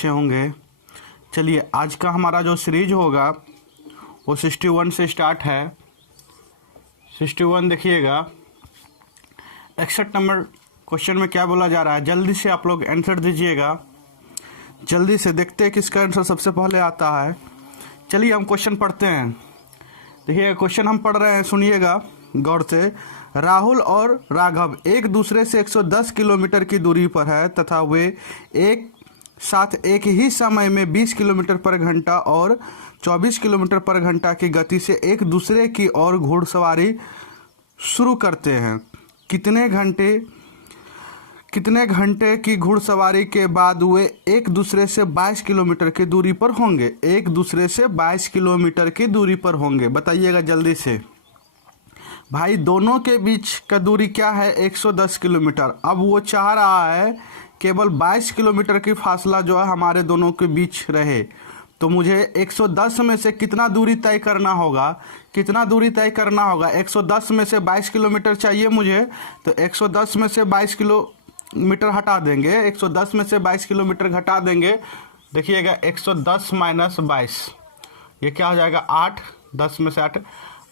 अच्छे होंगे। चलिए आज का हमारा जो सीरीज होगा वो 61 से स्टार्ट है। 61 देखिएगा, 61 नंबर क्वेश्चन में क्या बोला जा रहा है, जल्दी से आप लोग आंसर दीजिएगा। जल्दी से देखते हैं किसका आंसर सबसे पहले आता है। चलिए हम क्वेश्चन पढ़ते हैं। देखिए क्वेश्चन हम पढ़ रहे हैं, सुनिएगा गौर से। राहुल और राघव एक दूसरे से 110 किलोमीटर की दूरी पर है तथा वे एक साथ एक ही समय में 20 किलोमीटर पर घंटा और 24 किलोमीटर पर घंटा की गति से एक दूसरे की ओर घुड़सवारी शुरू करते हैं। कितने घंटे की घुड़सवारी के बाद वे एक दूसरे से 22 किलोमीटर की दूरी पर होंगे। एक दूसरे से 22 किलोमीटर की दूरी पर होंगे, बताइएगा जल्दी से। भाई दोनों के बीच का दूरी क्या है, 110 किलोमीटर। अब वो चाह रहा है केवल 22 किलोमीटर की फासला जो है हमारे दोनों के बीच रहे। तो मुझे 110 में से कितना दूरी तय करना होगा, 110 में से 22 किलोमीटर चाहिए मुझे। तो 110 में से 22 किलोमीटर हटा देंगे, 110 में से 22 किलोमीटर घटा देंगे। देखिएगा 110 माइनस 22, ये क्या हो जाएगा 8, 10 में से 8,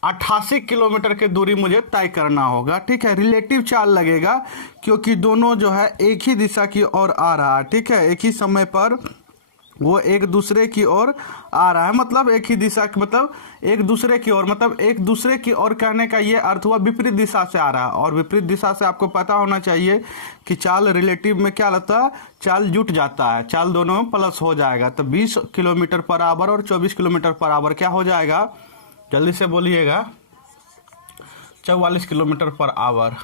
88 किलोमीटर की दूरी मुझे तय करना होगा। ठीक है, रिलेटिव चाल लगेगा क्योंकि दोनों जो है एक ही दिशा की ओर आ रहा है। ठीक है, एक ही समय पर वो एक दूसरे की ओर आ रहा है, मतलब एक ही दिशा, मतलब एक दूसरे की ओर, मतलब एक दूसरे की ओर कहने का ये अर्थ हुआ विपरीत दिशा से आ रहा है। और विपरीत दिशा से आपको पता होना चाहिए कि चाल रिलेटिव में क्या लगता है, चाल जुट जाता है, चाल दोनों में प्लस हो जाएगा। तो 20 किलोमीटर पर आवर और 24 किलोमीटर पर आवर क्या हो जाएगा, जल्दी से बोलिएगा, 44 किलोमीटर पर आवर।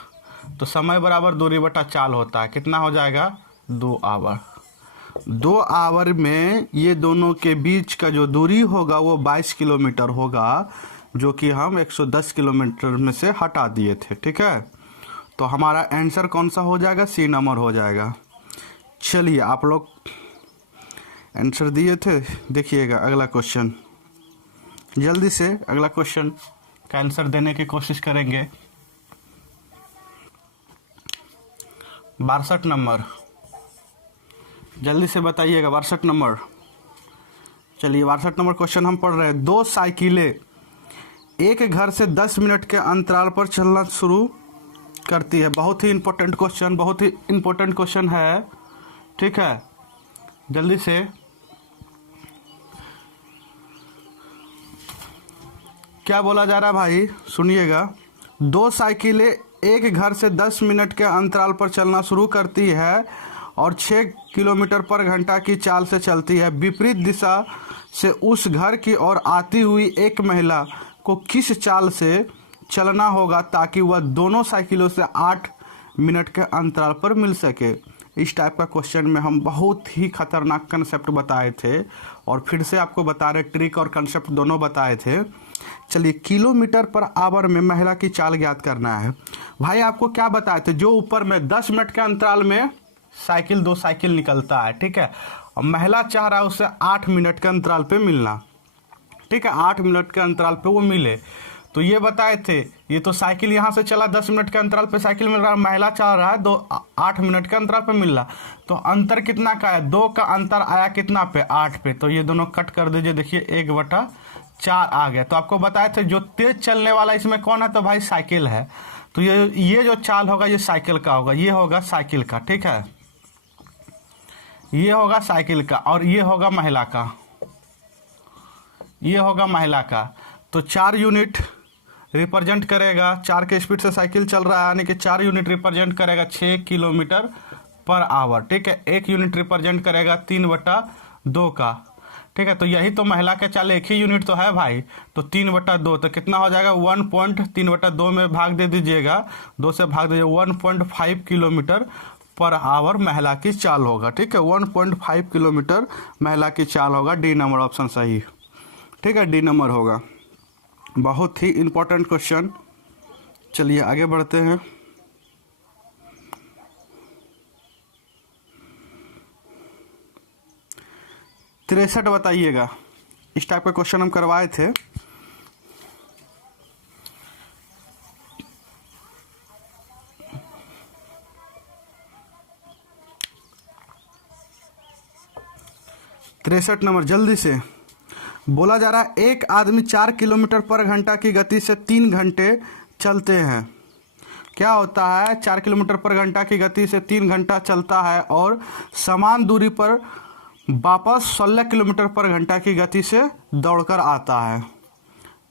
तो समय बराबर दूरी बटा चाल होता है, कितना हो जाएगा 2 आवर। 2 आवर में ये दोनों के बीच का जो दूरी होगा वो 22 किलोमीटर होगा, जो कि हम 110 किलोमीटर में से हटा दिए थे। ठीक है, तो हमारा आंसर कौन सा हो जाएगा, सी नंबर हो जाएगा। चलिए आप लोग आंसर दिए थे, देखिएगा अगला क्वेश्चन। जल्दी से अगला क्वेश्चन का आंसर देने की कोशिश करेंगे। 62 नंबर, जल्दी से बताइएगा 62 नंबर। चलिए 62 नंबर क्वेश्चन हम पढ़ रहे हैं। 2 साइकिलें एक घर से 10 मिनट के अंतराल पर चलना शुरू करती है। बहुत ही इंपॉर्टेंट क्वेश्चन है। ठीक है, जल्दी से क्या बोला जा रहा है भाई, सुनिएगा। 2 साइकिलें एक घर से 10 मिनट के अंतराल पर चलना शुरू करती है और 6 किलोमीटर पर घंटा की चाल से चलती है। विपरीत दिशा से उस घर की ओर आती हुई एक महिला को किस चाल से चलना होगा ताकि वह दोनों साइकिलों से 8 मिनट के अंतराल पर मिल सके। इस टाइप का क्वेश्चन में हम बहुत ही खतरनाक कंसेप्ट बताए थे और फिर से आपको बता रहे, ट्रिक और कंसेप्ट दोनों बताए थे। चलिए, किलोमीटर पर आवर में महिला की चाल ज्ञात करना है। भाई आपको क्या बताए थे, जो ऊपर में 10 मिनट के अंतराल में साइकिल 2 साइकिल निकलता है। ठीक है, और महिला चाह रहा है उससे 8 मिनट के अंतराल पे मिलना। ठीक है, 8 मिनट के अंतराल पे वो मिले। तो ये बताए थे, ये तो साइकिल यहाँ से चला 10 मिनट के अंतराल पे साइकिल मिल रहा है, महिला चाह रहा है 8 मिनट के अंतराल पे मिल रहा। तो अंतर कितना का है, 2 का अंतर आया कितना पे, 8 पे। तो ये दोनों कट कर दीजिए, देखिए 1/4 आ गया। तो आपको बताए थे जो तेज चलने वाला इसमें कौन है, तो भाई साइकिल है। तो ये जो चाल होगा ये साइकिल का होगा, ये होगा साइकिल का। ठीक है, ये होगा साइकिल का और ये होगा महिला का, ये होगा महिला का। तो 4 यूनिट रिप्रेजेंट करेगा, 4 के स्पीड से साइकिल चल रहा है, यानी कि 4 यूनिट रिप्रेजेंट करेगा 6 किलोमीटर पर आवर। ठीक है, 1 यूनिट रिप्रेजेंट करेगा 3/2 का। ठीक है, तो यही तो महिला के चाल, एक ही यूनिट तो है भाई। तो 3/2, तो कितना हो जाएगा 1.3/2 में भाग दे दीजिएगा, 2 से भाग दीजिए, 1.5 किलोमीटर पर आवर महिला की चाल होगा। ठीक है, 1.5 किलोमीटर महिला की चाल होगा। डी नंबर ऑप्शन सही। ठीक है, डी नंबर होगा। बहुत ही इंपॉर्टेंट क्वेश्चन। चलिए आगे बढ़ते हैं। तिरसठ बताइएगा, इस टाइप का क्वेश्चन हम करवाए थे। 63 नंबर जल्दी से बोला जा रहा है एक आदमी 4 किलोमीटर पर घंटा की गति से 3 घंटे चलते हैं। क्या होता है, 4 किलोमीटर पर घंटा की गति से 3 घंटा चलता है और समान दूरी पर वापस 16 किलोमीटर पर घंटा की गति से दौड़कर आता है।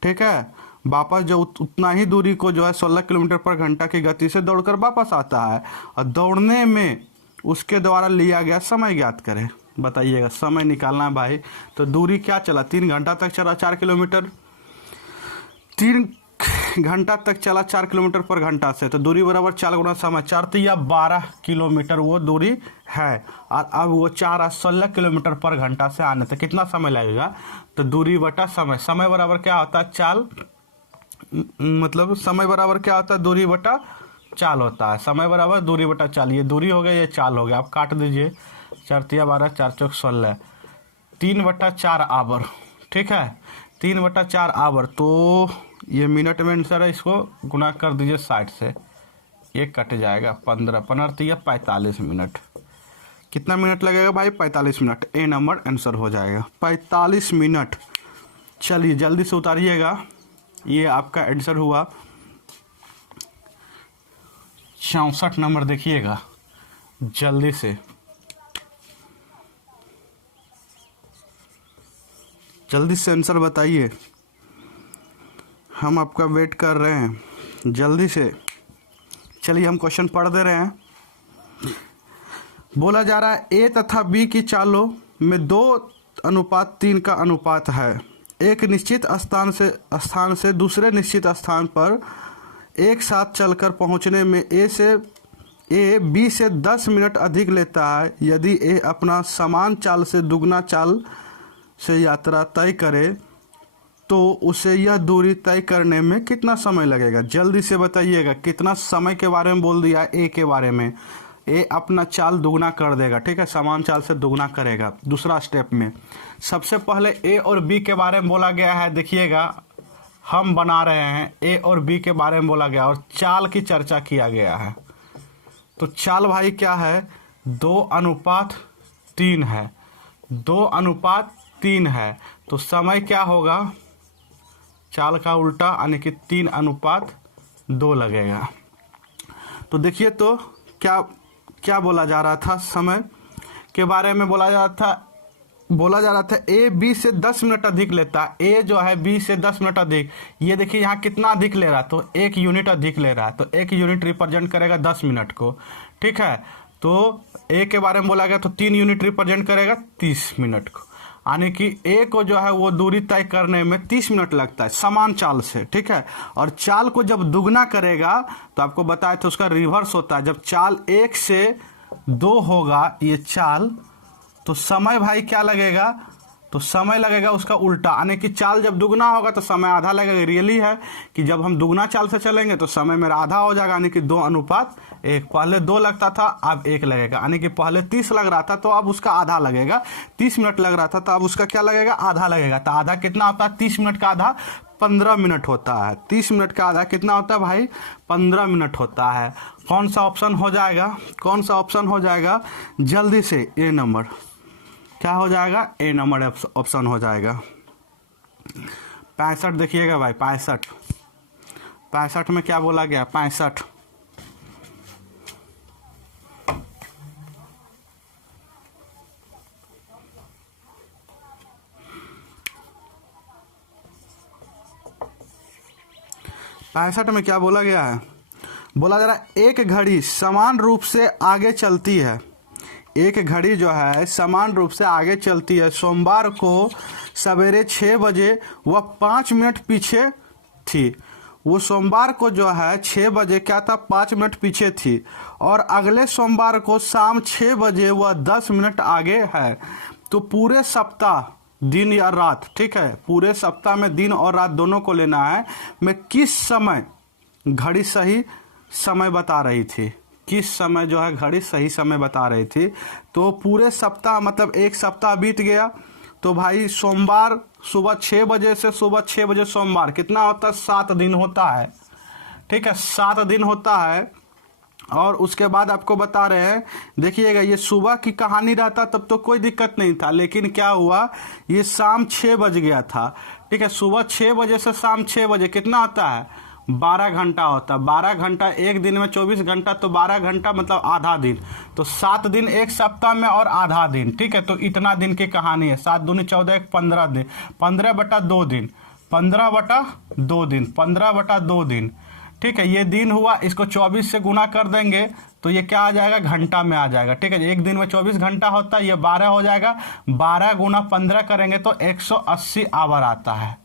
ठीक है, वापस जो उतना ही दूरी को जो है 16 किलोमीटर पर घंटा की गति से दौड़कर वापस आता है और दौड़ने में उसके द्वारा लिया गया समय ज्ञात करें। बताइएगा, समय निकालना है भाई। तो दूरी क्या चला, 3 घंटा तक चला 4 किलोमीटर, 3 घंटा तक चला 4 किलोमीटर पर घंटा से, तो दूरी बराबर 4 गुना समय, 4 तिया 12 किलोमीटर वो दूरी है। और अब वो 16 किलोमीटर पर घंटा से आने से कितना समय लगेगा, तो दूरी बटा समय, समय बराबर क्या होता है चाल, मतलब समय बराबर क्या होता है दूरी बटा चाल होता है। समय बराबर दूरी बटा चाल, ये दूरी हो गया ये चाल हो गया। आप काट दीजिए, 4 तिया 12, 4 चौक 16, 3/4 आवर। ठीक है, 3/4 आवर, तो ये मिनट में आंसर है, इसको गुना कर दीजिए 60 से, ये कट जाएगा 15, 15 तिया 45 मिनट। कितना मिनट लगेगा भाई, 45 मिनट। ए नंबर आंसर हो जाएगा 45 मिनट। चलिए जल्दी से उतारिएगा, ये आपका आंसर हुआ 64 नंबर। देखिएगा जल्दी से, जल्दी से आंसर बताइए, हम आपका वेट कर रहे हैं, जल्दी से। चलिए हम क्वेश्चन पढ़ दे रहे हैं। बोला जा रहा है ए तथा बी की चालों में 2:3 का अनुपात है। एक निश्चित स्थान से दूसरे निश्चित स्थान पर एक साथ चलकर पहुंचने में ए बी से 10 मिनट अधिक लेता है। यदि ए अपना समान चाल से दुगना चाल से यात्रा तय करे तो उसे यह दूरी तय करने में कितना समय लगेगा। जल्दी से बताइएगा, कितना समय के बारे में बोल दिया ए के बारे में। ए अपना चाल दुगना कर देगा, ठीक है, समान चाल से दुगना करेगा। दूसरा स्टेप में सबसे पहले ए और बी के बारे में बोला गया है। देखिएगा हम बना रहे हैं, ए और बी के बारे में बोला गया और चाल की चर्चा किया गया है। तो चाल भाई क्या है, 2:3 है, 2:3 है। तो समय क्या होगा, चाल का उल्टा यानी कि 3:2 लगेगा। तो देखिए तो क्या बोला जा रहा था, समय के बारे में बोला जा रहा था ए बी से 10 मिनट अधिक लेता है। ए जो है बी से 10 मिनट अधिक, ये देखिए यहाँ कितना अधिक ले रहा है, तो 1 यूनिट अधिक ले रहा है, तो 1 यूनिट रिप्रेजेंट करेगा 10 मिनट को। ठीक है, तो ए के बारे में बोला गया तो 3 यूनिट रिप्रेजेंट करेगा 30 मिनट को, यानी कि ए को जो है वो दूरी तय करने में 30 मिनट लगता है समान चाल से। ठीक है, और चाल को जब दुगना करेगा तो आपको बताया था उसका रिवर्स होता है। जब चाल 1 से 2 होगा ये चाल, तो समय भाई क्या लगेगा, तो समय लगेगा उसका उल्टा, यानी कि चाल जब दुगना होगा तो समय आधा लगेगा। रियली है कि जब हम दुगना चाल से चलेंगे तो समय मेरा आधा हो जाएगा, यानी कि 2:1। पहले 2 लगता था, अब 1 लगेगा, यानी कि पहले 30 लग रहा था तो अब उसका आधा लगेगा। 30 मिनट लग रहा था तो अब उसका क्या लगेगा, आधा लगेगा। तो आधा कितना होता है, 30 मिनट का आधा 15 मिनट होता है। 30 मिनट का आधा कितना होता है भाई, 15 मिनट होता है। कौन सा ऑप्शन हो जाएगा, कौन सा ऑप्शन हो जाएगा, जल्दी से ए नंबर क्या हो जाएगा, ए नंबर ऑप्शन हो जाएगा। 65 देखिएगा भाई, 65 में क्या बोला गया, 65 में क्या बोला गया है, बोला जा रहा है एक घड़ी समान रूप से आगे चलती है। एक घड़ी जो है समान रूप से आगे चलती है। सोमवार को सवेरे 6 बजे वह 5 मिनट पीछे थी। वो सोमवार को जो है 6 बजे क्या था, 5 मिनट पीछे थी, और अगले सोमवार को शाम 6 बजे वह 10 मिनट आगे है। तो पूरे सप्ताह दिन या रात, ठीक है, पूरे सप्ताह में दिन और रात दोनों को लेना है। मैं किस समय घड़ी सही समय बता रही थी, किस समय जो है घड़ी सही समय बता रही थी। तो पूरे सप्ताह मतलब एक सप्ताह बीत गया, तो भाई सोमवार सुबह 6 बजे से सुबह 6 बजे सोमवार कितना होता है, 7 दिन होता है। ठीक है, 7 दिन होता है। और उसके बाद आपको बता रहे हैं, देखिएगा ये सुबह की कहानी रहता तब तो कोई दिक्कत नहीं था, लेकिन क्या हुआ, ये शाम 6 बज गया था। ठीक है, सुबह 6 बजे से शाम 6 बजे कितना होता है, 12 घंटा होता है। 12 घंटा एक दिन में 24 घंटा, तो 12 घंटा मतलब आधा दिन, तो 7 दिन एक सप्ताह में और आधा दिन। ठीक है, तो इतना दिन की कहानी है। 7 दूनी 14, 15 दिन, 15/2 दिन, 15/2 दिन, 15/2 दिन। ठीक है, ये दिन हुआ, इसको 24 से गुना कर देंगे तो ये क्या आ जाएगा, घंटा में आ जाएगा। ठीक है, एक दिन में 24 घंटा होता है, ये 12 हो जाएगा। 12 गुना 15 करेंगे तो 180 आवर आता है।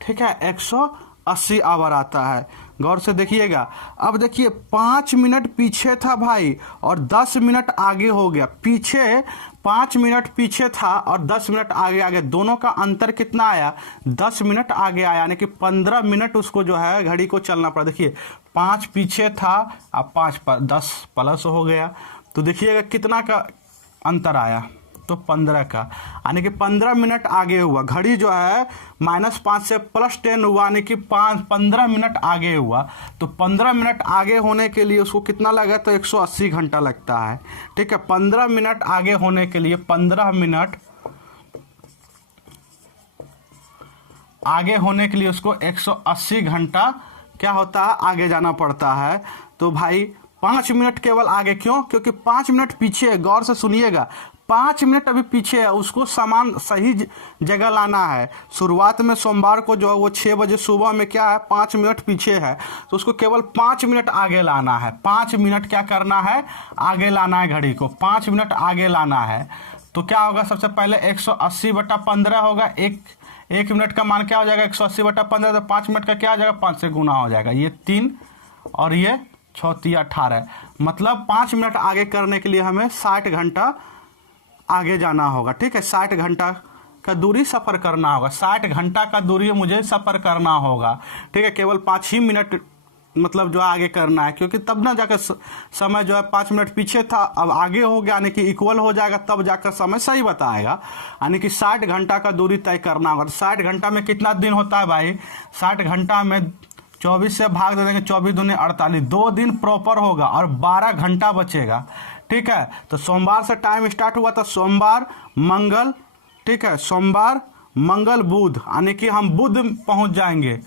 ठीक है, 180 आवर आता है। गौर से देखिएगा। अब देखिए 5 मिनट पीछे था भाई और 10 मिनट आगे हो गया। पीछे 5 मिनट पीछे था और 10 मिनट आगे आ गया। दोनों का अंतर कितना आया, 10 मिनट आगे आया, यानी कि 15 मिनट उसको जो है घड़ी को चलना पड़ा। देखिए 5 पीछे था, अब 5 पर 10 प्लस हो गया, तो देखिएगा कितना का अंतर आया, तो 15 का, यानी कि 15 मिनट आगे हुआ। घड़ी जो है -5 से +10 हुआ, यानी कि 15 मिनट आगे हुआ। तो 15 मिनट आगे होने के लिए उसको कितना लगा, तो 180 घंटा लगता है। ठीक है, 15 मिनट आगे होने के लिए 15 मिनट आगे होने के लिए उसको 180 घंटा क्या होता है, आगे जाना पड़ता है। तो भाई 5 मिनट केवल आगे, क्यों, क्योंकि 5 मिनट पीछे है। गौर से सुनिएगा, 5 मिनट अभी पीछे है, उसको सामान सही जगह लाना है। शुरुआत में सोमवार को जो है वो 6 बजे सुबह में क्या है, 5 मिनट पीछे है, तो उसको केवल 5 मिनट आगे लाना है। 5 मिनट क्या करना है, आगे लाना है घड़ी को, 5 मिनट आगे लाना है। तो क्या होगा, सबसे पहले 180/15 होगा। एक मिनट का मान क्या हो जाएगा, 180/15, तो 5 मिनट का क्या हो जाएगा, 5 से गुना हो जाएगा। ये 3 और ये 6 18, मतलब 5 मिनट आगे करने के लिए हमें 60 घंटा आगे जाना होगा। ठीक है, 60 घंटा का दूरी सफ़र करना होगा। 60 घंटा का दूरी मुझे सफ़र करना होगा। ठीक है, केवल 5 ही मिनट मतलब जो आगे करना है, क्योंकि तब ना जाकर समय जो है 5 मिनट पीछे था, अब आगे हो गया, यानी कि इक्वल हो जाएगा, तब जाकर समय सही बताएगा। यानी कि 60 घंटा का दूरी तय करना होगा। 60 घंटा में कितना दिन होता है भाई, 60 घंटा में 24 से भाग दे देंगे, 24 दूनी 48, 2 दिन प्रॉपर होगा और 12 घंटा बचेगा। ठीक है, तो सोमवार से टाइम स्टार्ट हुआ था, सोमवार मंगल, ठीक है, सोमवार मंगल बुध, यानी कि हम बुध पहुंच जाएंगे,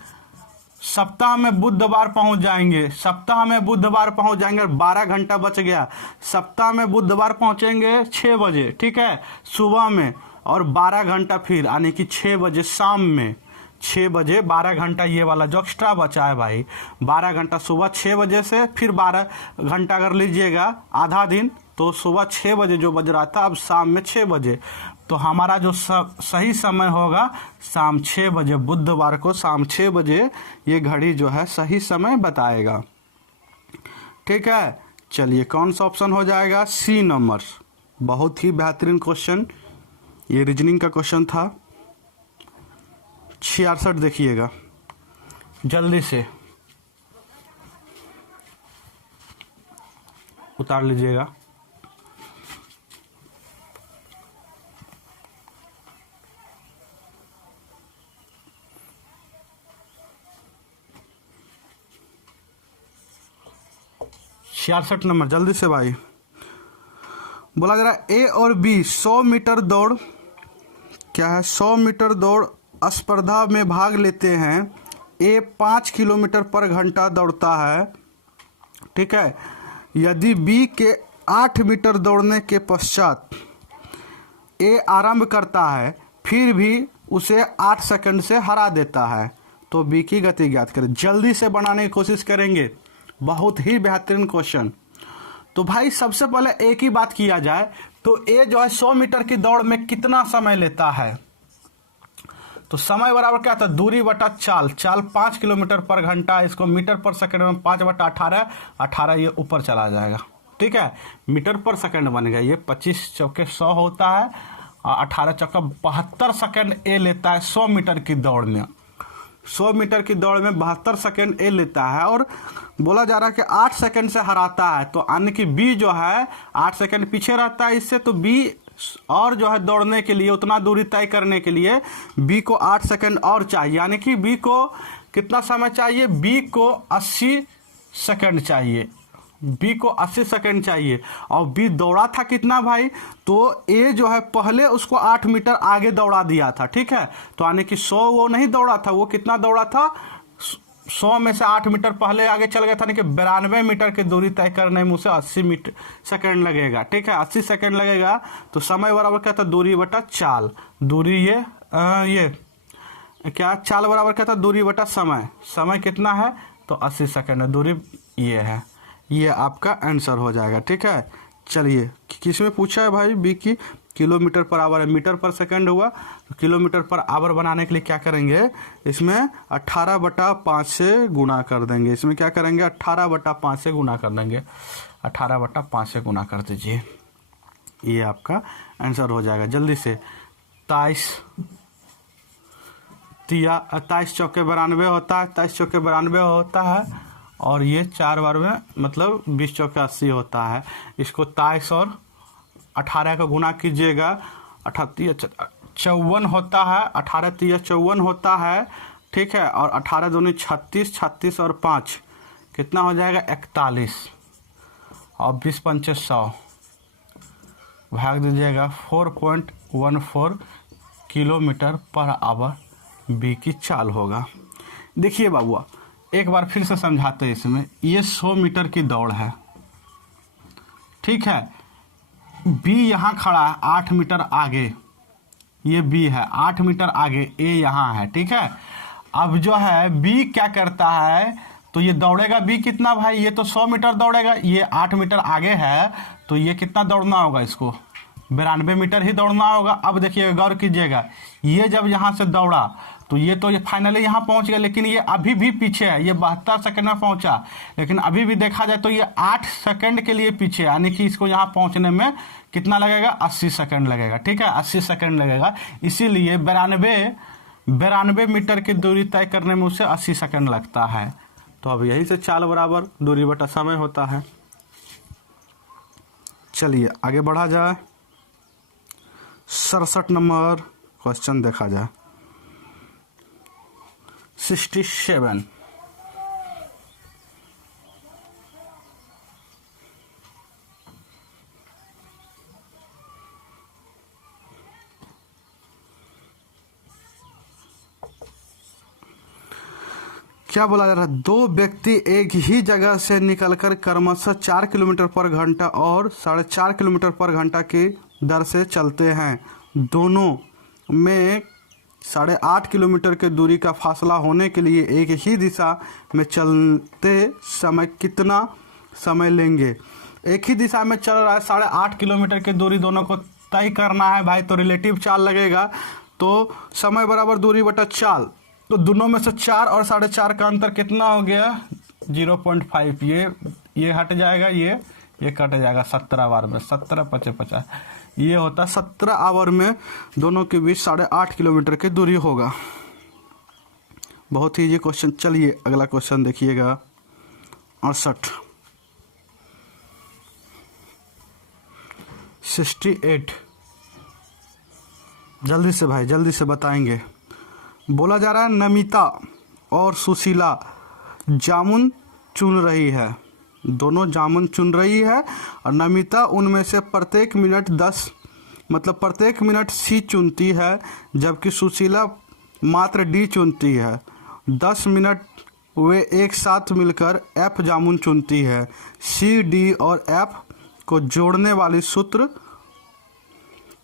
सप्ताह में बुधवार पहुंच जाएंगे, सप्ताह में बुधवार पहुंच जाएंगे और 12 घंटा बच गया। सप्ताह में बुधवार पहुंचेंगे 6 बजे, ठीक है, सुबह में, और 12 घंटा फिर, यानी कि 6 बजे शाम में, 6 बजे 12 घंटा ये वाला जो एक्स्ट्रा बचा है भाई, 12 घंटा सुबह 6 बजे से फिर 12 घंटा अगर लीजिएगा आधा दिन, तो सुबह 6 बजे जो बज रहा था अब शाम में 6 बजे, तो हमारा जो सही समय होगा शाम 6 बजे, बुधवार को शाम 6 बजे ये घड़ी जो है सही समय बताएगा। ठीक है, चलिए कौन सा ऑप्शन हो जाएगा, सी नंबर। बहुत ही बेहतरीन क्वेश्चन, ये रीजनिंग का क्वेश्चन था। 66 देखिएगा जल्दी से, उतार लीजिएगा। छियासठ नंबर जल्दी से भाई। बोला जरा ए और बी 100 मीटर दौड़, क्या है, 100 मीटर दौड़ स्पर्धा में भाग लेते हैं। ए 5 किलोमीटर पर घंटा दौड़ता है, ठीक है। यदि बी के 8 मीटर दौड़ने के पश्चात ए आरंभ करता है, फिर भी उसे 8 सेकंड से हरा देता है, तो बी की गति ज्ञात करें। जल्दी से बनाने की कोशिश करेंगे, बहुत ही बेहतरीन क्वेश्चन। तो भाई सबसे पहले ए की बात किया जाए तो ए जो है 100 मीटर की दौड़ में कितना समय लेता है, तो समय बराबर क्या था, दूरी बटा चाल, चाल 5 किलोमीटर पर घंटा, इसको मीटर पर सेकंड में 5/18, 18 ये ऊपर चला जाएगा, ठीक है, मीटर पर सेकंड बन गया। ये 25 चौके 100 होता है और 18 चौका 72 सेकंड ए लेता है 100 मीटर की दौड़ में। 100 मीटर की दौड़ में 72 सेकंड ए लेता है, और बोला जा रहा है कि 8 सेकंड से हराता है, तो यानी कि बी जो है 8 सेकंड पीछे रहता है इससे, तो बी और जो है दौड़ने के लिए, उतना दूरी तय करने के लिए बी को 8 सेकंड और चाहिए, यानी कि बी को कितना समय चाहिए, बी को 80 सेकंड चाहिए, बी को 80 सेकंड चाहिए और बी दौड़ा था कितना भाई, तो ए जो है पहले उसको 8 मीटर आगे दौड़ा दिया था, ठीक है। तो यानी कि 100 वो नहीं दौड़ा था, वो कितना दौड़ा था, 100 में से 8 मीटर पहले आगे चल गया था, यानी कि 92 मीटर की दूरी तय करने में उसे 80 मीटर सेकंड लगेगा, ठीक है। 80 सेकंड लगेगा तो समय बराबर क्या था, दूरी बटा चाल। दूरी ये क्या, चाल बराबर क्या था, दूरी बटा समय। समय कितना है, तो 80 सेकंड है, दूरी ये है। ये आपका आंसर हो जाएगा, ठीक है। चलिए, किस में पूछा है भाई, बी की किलोमीटर पर आवर है, मीटर पर सेकंड हुआ, तो किलोमीटर पर आवर बनाने के लिए क्या करेंगे, इसमें 18/5 से गुना कर देंगे। इसमें क्या करेंगे, 18/5 से गुना कर देंगे, 18/5 से गुना कर दीजिए, ये आपका आंसर हो जाएगा। जल्दी से 23 चौके 92 होता है, 23 चौके 92 होता है, और ये 4 बार में मतलब 20 चौके 80 होता है। इसको 23 और 18 का गुना कीजिएगा, 54 होता है, 18 3 54 होता है, ठीक है। और 18 दूनी 36, 36 और 5 कितना हो जाएगा, 41, और 20 पंचे 100, भाग दीजिएगा 4.14 किलोमीटर पर आवर बी की चाल होगा। देखिए बाबुआ, एक बार फिर से समझाते हैं। इसमें ये 100 मीटर की दौड़ है, ठीक है। बी यहाँ खड़ा है 8 मीटर आगे, ये बी है 8 मीटर आगे, ए यहाँ है, ठीक है। अब जो है बी क्या करता है, तो ये दौड़ेगा बी कितना भाई, ये तो 100 मीटर दौड़ेगा, ये 8 मीटर आगे है, तो ये कितना दौड़ना होगा, इसको 92 मीटर ही दौड़ना होगा। अब देखिए, गौर कीजिएगा, ये जब यहाँ से दौड़ा तो ये तो ये फाइनली यहाँ पहुँच गया, लेकिन ये अभी भी पीछे है, ये 72 सेकंड में पहुँचा, लेकिन अभी भी देखा जाए तो ये 8 सेकंड के लिए पीछे है, यानी कि इसको यहाँ पहुँचने में कितना लगेगा, 80 सेकंड लगेगा, ठीक है, 80 सेकंड लगेगा। इसीलिए 92 मीटर की दूरी तय करने में उसे 80 सेकंड लगता है। तो अब यही से चाल बराबर दूरी बटा समय होता है। चलिए आगे बढ़ा जाए, 67 नंबर क्वेश्चन देखा जाए। 67 क्या बोला जा रहा है, दो व्यक्ति एक ही जगह से निकलकर क्रमशः 4 किलोमीटर पर घंटा और 4.5 किलोमीटर पर घंटा की दर से चलते हैं। दोनों में 8.5 किलोमीटर की दूरी का फासला होने के लिए एक ही दिशा में चलते समय कितना समय लेंगे। एक ही दिशा में चल रहा है, 8.5 किलोमीटर की दूरी दोनों को तय करना है भाई, तो रिलेटिव चाल लगेगा, तो समय बराबर दूरी बटा चाल। तो दोनों में से 4 और 4.5 का अंतर कितना हो गया, 0.5। ये हट जाएगा, ये कट जाएगा 17 आवर में, 17 × 50, ये होता है 17 आवर में दोनों के बीच 8.5 किलोमीटर की दूरी होगा। बहुत ही इजी क्वेश्चन। चलिए अगला क्वेश्चन देखिएगा, 68। जल्दी से भाई, जल्दी से बताएंगे। बोला जा रहा है, नमिता और सुशीला जामुन चुन रही है, दोनों जामुन चुन रही है, और नमिता उनमें से प्रत्येक मिनट 10 मतलब प्रत्येक मिनट सी चुनती है, जबकि सुशीला मात्र डी चुनती है। 10 मिनट वे एक साथ मिलकर एफ जामुन चुनती है। सी, डी और एफ को जोड़ने वाली सूत्र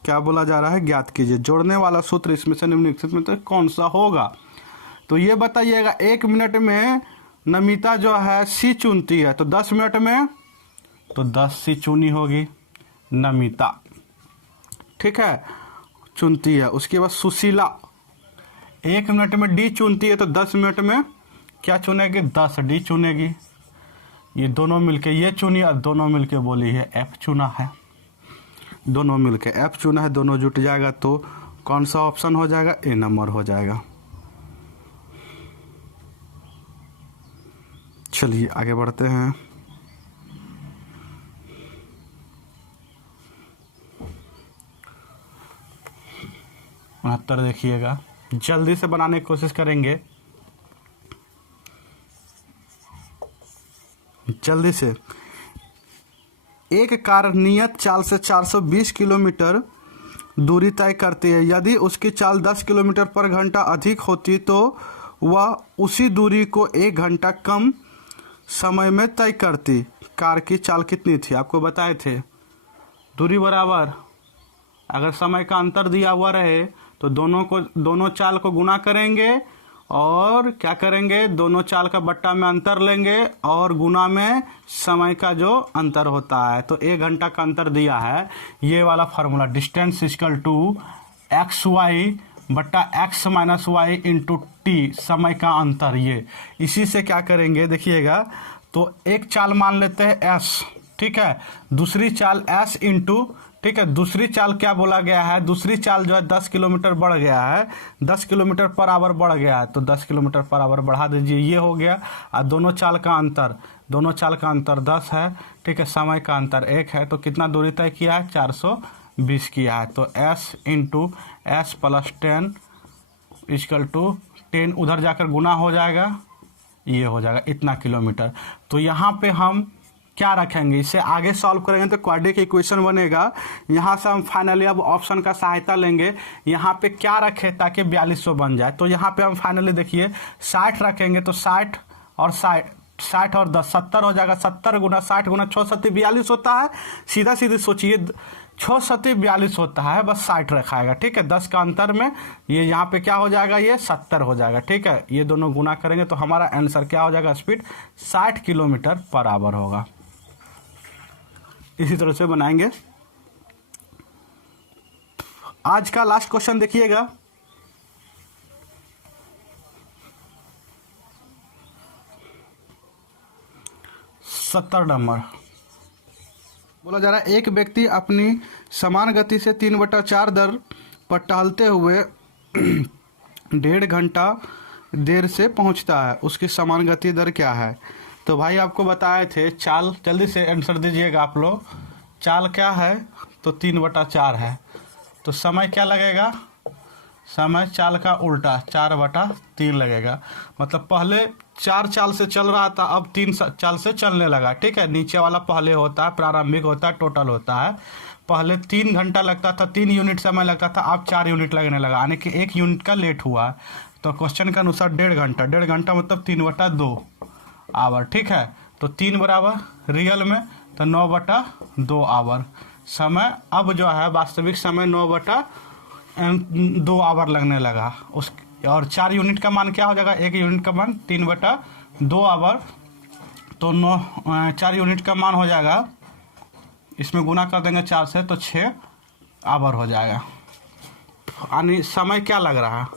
क्या बोला जा रहा है, ज्ञात कीजिए। जोड़ने वाला सूत्र इसमें से निम्नलिखित में तो कौन सा होगा, तो ये बताइएगा। 1 मिनट में नमिता जो है सी चुनती है, तो 10 मिनट में तो 10 सी चुनी होगी नमिता, ठीक है, चुनती है। उसके बाद सुशीला 1 मिनट में डी चुनती है, तो 10 मिनट में क्या चुनेगी, 10 डी चुनेगी। ये दोनों मिलके ये चुनी और दोनों मिलके बोली है एफ चुना है, दोनों मिलके एफ चुना है, दोनों जुट जाएगा तो कौन सा ऑप्शन हो जाएगा, ए नंबर हो जाएगा। चलिए आगे बढ़ते हैं। उनहत्तर देखिएगा, जल्दी से बनाने की कोशिश करेंगे, जल्दी से। एक कार नियत चाल से 420 किलोमीटर दूरी तय करती है। यदि उसकी चाल 10 किलोमीटर पर घंटा अधिक होती तो वह उसी दूरी को 1 घंटा कम समय में तय करती। कार की चाल कितनी थी? आपको बताए थे दूरी बराबर, अगर समय का अंतर दिया हुआ रहे तो दोनों चाल को गुना करेंगे और क्या करेंगे, दोनों चाल का बट्टा में अंतर लेंगे और गुना में समय का जो अंतर होता है। तो 1 घंटा का अंतर दिया है, ये वाला formula distance equal to X Y बट्टा X minus Y into T, समय का अंतर। ये इसी से क्या करेंगे देखिएगा, तो एक चाल मान लेते हैं एस, ठीक है, दूसरी चाल एस इंटू, ठीक है, दूसरी चाल क्या बोला गया है, दूसरी चाल जो है 10 किलोमीटर बढ़ गया है, 10 किलोमीटर पर आवर बढ़ गया है, तो 10 किलोमीटर पर आवर बढ़ा दीजिए, ये हो गया। और दोनों चाल का अंतर 10 है, ठीक है, समय का अंतर 1 है, तो कितना दूरी तय किया है, 420 किया है। तो s into S plus 10 equal to 10, उधर जाकर गुना हो जाएगा, ये हो जाएगा इतना किलोमीटर। तो यहाँ पे हम क्या रखेंगे, इसे आगे सॉल्व करेंगे तो क्वाड्रेटिक इक्वेशन बनेगा। यहाँ से हम फाइनली अब ऑप्शन का सहायता लेंगे, यहाँ पे क्या रखें ताकि 4200 बन जाए। तो यहाँ पे हम फाइनली देखिए 60 रखेंगे तो 60 और 10 70 हो जाएगा, 70 गुना 60 गुना 6 7 42 होता है। सीधा सीधे सोचिए 6 7 42 होता है, बस 60 रखाएगा, ठीक है, 10 का अंतर में ये यहाँ पे क्या हो जाएगा, ये 70 हो जाएगा, ठीक है। ये दोनों गुना करेंगे तो हमारा आंसर क्या हो जाएगा, स्पीड 60 किलोमीटर पर आवर होगा। इसी तरह से बनाएंगे। आज का लास्ट क्वेश्चन देखिएगा, सत्तर नंबर बोला जा रहा है, एक व्यक्ति अपनी समान गति से 3/4 दर पर टहलते हुए 1.5 घंटा देर से पहुंचता है, उसकी समान गति दर क्या है? तो भाई आपको बताए थे चाल, जल्दी से आंसर दीजिएगा आप लोग। चाल क्या है, तो 3/4 है, तो समय क्या लगेगा, समय चाल का उल्टा 4/3 लगेगा। मतलब पहले 4 चाल से चल रहा था, अब 3 चाल से चलने लगा, ठीक है। नीचे वाला पहले होता है, प्रारंभिक होता है, टोटल होता है। पहले 3 घंटा लगता था, 3 यूनिट समय लगता था, अब 4 यूनिट लगने लगा, यानी कि 1 यूनिट का लेट हुआ। तो क्वेश्चन के अनुसार 1.5 घंटा मतलब 3/2 आवर, ठीक है। तो 3 बराबर रियल में तो 9/2 आवर समय, अब जो है वास्तविक समय 9/2 आवर लगने लगा उस। और 4 यूनिट का मान क्या हो जाएगा, 1 यूनिट का मान 3/2 आवर, तो 4 यूनिट का मान हो जाएगा, इसमें गुना कर देंगे 4 से तो 6 आवर हो जाएगा। यानी समय क्या लग रहा है,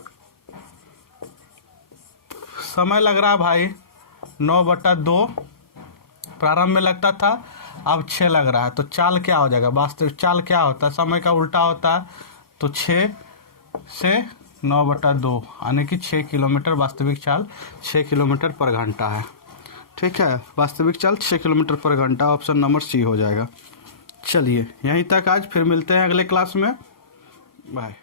समय लग रहा है भाई 9/2, प्रारंभ में लगता था, अब 6 लग रहा है। तो चाल क्या हो जाएगा, वास्तविक चाल क्या होता है, समय का उल्टा होता है, तो 6 से 9/2 यानी कि 6 किलोमीटर वास्तविक चाल 6 किलोमीटर पर घंटा है, ठीक है। वास्तविक चाल 6 किलोमीटर पर घंटा, ऑप्शन नंबर सी हो जाएगा। चलिए यहीं तक आज, फिर मिलते हैं अगले क्लास में, बाय।